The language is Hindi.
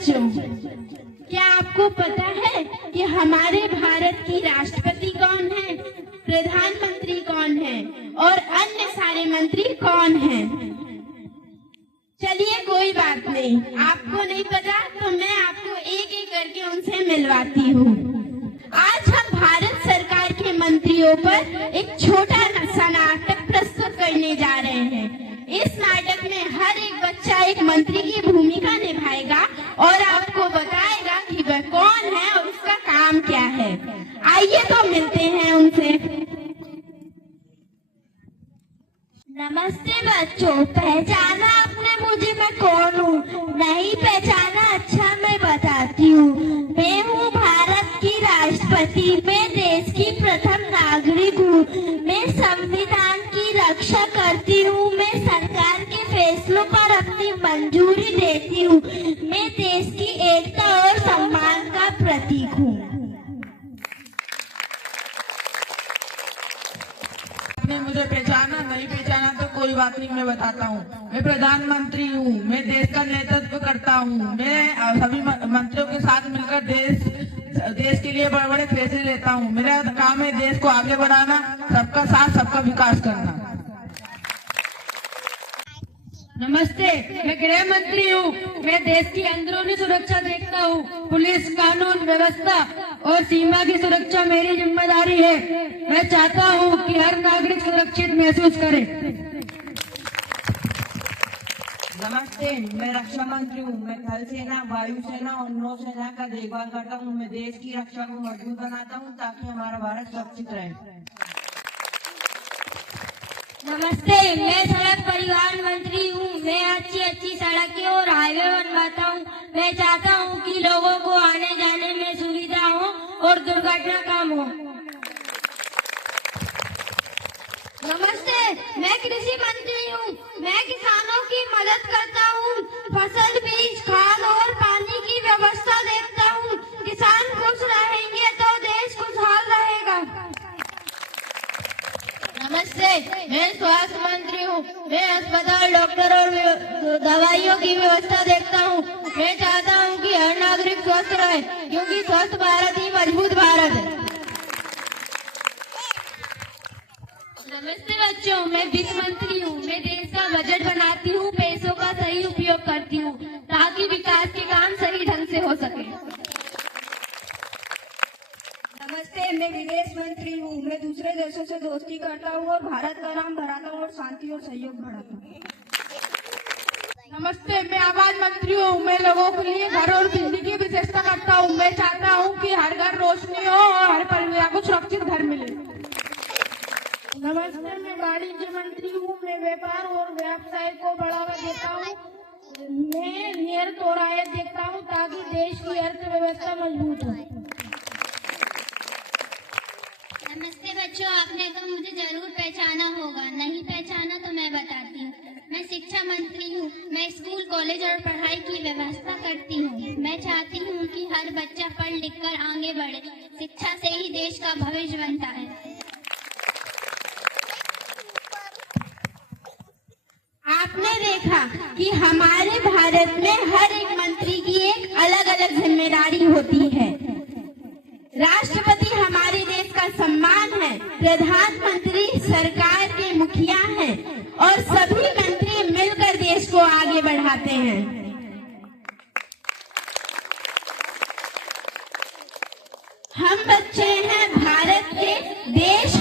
बच्चों, क्या आपको पता है कि हमारे भारत की राष्ट्रपति कौन है, प्रधानमंत्री कौन है और अन्य सारे मंत्री कौन हैं? चलिए कोई बात नहीं, आपको नहीं पता तो मैं आपको एक एक करके उनसे मिलवाती हूँ। आज हम भारत सरकार के मंत्रियों पर एक छोटा सा नाटक प्रस्तुत करने जा रहे हैं। इस नाटक में हर एक बच्चा एक मंत्री की भूमिका निभाएगा और आपको बताएगा कि वह कौन है और उसका काम क्या है। आइए तो मिलते हैं उनसे। नमस्ते बच्चों, पहचाना आपने मुझे? मैं कौन हूँ? नहीं पहचाना? अच्छा मैं बताती हूँ। मैं हूँ भारत की राष्ट्रपति, मैं देश की प्रथम नागरिक हूँ, मैं संविधान की रक्षा करती हूँ, मैं सरकार के फैसलों पर अपनी मंजूरी देती हूँ, मैं देश की एकता और सम्मान का प्रतीक हूँ। आपने मुझे पहचाना? नहीं पहचाना तो कोई बात नहीं, मैं बताता हूँ। मैं प्रधानमंत्री हूँ, मैं देश का नेतृत्व करता हूँ, मैं सभी मंत्रियों के साथ मिलकर देश के लिए बड़े बड़े फैसले लेता हूँ। मेरा काम है देश को आगे बढ़ाना, सबका साथ सबका विकास करना। नमस्ते, मैं गृह मंत्री हूँ, मैं देश की अंदरूनी सुरक्षा देखता हूँ, पुलिस, कानून व्यवस्था और सीमा की सुरक्षा मेरी जिम्मेदारी है। मैं चाहता हूँ कि हर नागरिक सुरक्षित महसूस करे। नमस्ते, मैं रक्षा मंत्री हूँ, मैं थल सेना, वायु सेना और नौ सेना का देखभाल करता हूँ, मैं देश की रक्षा को मजबूत बनाता हूँ ताकि हमारा भारत सुरक्षित रहे। नमस्ते, मैं सड़क परिवहन मंत्री हूँ, मैं अच्छी सड़कें और हाईवे बनवाता हूँ। मैं चाहता हूँ कि लोगों को आने जाने में सुविधा हो और दुर्घटना कम हो। नमस्ते, मैं कृषि मंत्री हूँ, मैं किसानों की मदद करता हूँ, फसल, बीज, खाद और पानी की व्यवस्था देखता हूँ। किसान खुश रहेंगे तो देश खुशहाल रहेगा। नमस्ते, मैं स्वास्थ्य मंत्री हूँ, मैं अस्पताल, डॉक्टर और दवाइयों की व्यवस्था देखता हूँ। मैं चाहता हूँ कि हर नागरिक स्वस्थ रहे, क्योंकि स्वस्थ भारत ही मजबूत भारत है। नमस्ते बच्चों, मैं वित्त मंत्री हूँ, मैं देश का बजट बनाती हूँ, पैसों का सही उपयोग करती हूँ ताकि विकास के काम सही ढंग से हो सके। नमस्ते, मैं विदेश मंत्री हूँ, मैं दूसरे देशों से दोस्ती करता हूँ और भारत का नाम बढ़ाता हूँ और शांति और सहयोग बढ़ाता हूँ। नमस्ते, मैं आवास मंत्री हूँ, मैं लोगों के लिए घर और बिजली की व्यवस्था करता हूँ। मैं चाहता हूँ कि हर घर रोशनी हो और हर परिवार को सुरक्षित घर मिले। नमस्ते, मैं वाणिज्य मंत्री हूँ, मैं व्यापार और व्यवसाय को बढ़ावा देता हूँ, मैं नियर तोड़ाए देखता हूँ ताकि देश की अर्थव्यवस्था मजबूत हो। नमस्ते बच्चों, आपने तो मुझे जरूर पहचाना होगा, नहीं पहचाना तो मैं बताती हूँ। मैं शिक्षा मंत्री हूँ, मैं स्कूल, कॉलेज और पढ़ाई की व्यवस्था करती हूँ। मैं चाहती हूँ कि हर बच्चा पढ़ लिख कर आगे बढ़े, शिक्षा से ही देश का भविष्य बनता है। आपने देखा कि हमारे भारत में हर एक मंत्री की एक अलग अलग जिम्मेदारी होती है। राष्ट्रपति हमारे देश का सम्मान है, प्रधानमंत्री सरकार के मुखिया हैं और सभी मंत्री मिलकर देश को आगे बढ़ाते हैं। हम बच्चे हैं भारत के, देश